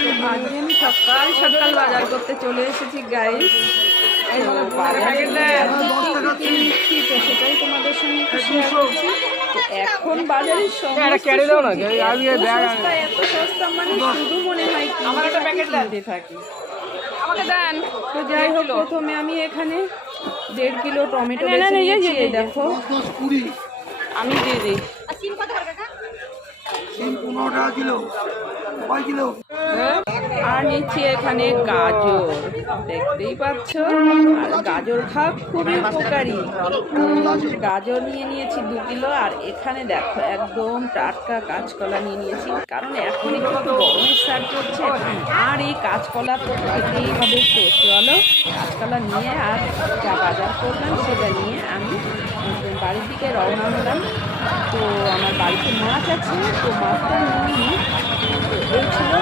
আজকে আমি সকাল সকাল বাজার করতে চলে এসেছি গাইস। সেটাই তোমাদের সঙ্গে শেয়ার করছি। এখন বাজারের এত সস্তা মানে শুধু মনে হয় কিনতে থাকি। আমাকে দেন। তো যাই হোক, প্রথমে আমি এখানে 1.5 কিলো টমেটো নিয়েছি। দেখো আমি দিয়ে দিই। আর নিচ্ছি এখানে গাজর, দেখতেই পাচ্ছ। আর গাজর খাওয়া খুবই উপকারী। গাজর নিয়ে নিয়েছি 2 কিলো। আর এখানে দেখো একদম টাটকা কাঁচকলা নিয়ে নিয়েছি, কারণ এখন একটু গরমের স্টার্ট করছে আর এই কাঁচকলা তো খেতেই হবে। তো চলো কাঁচকলা নিয়ে আর যা বাজার করলাম সেটা নিয়ে আমি বাড়ির দিকে রওনা হলাম। তো আমার বাড়িতে মাছ আছে, তো মাছটা নিয়ে এই ছিল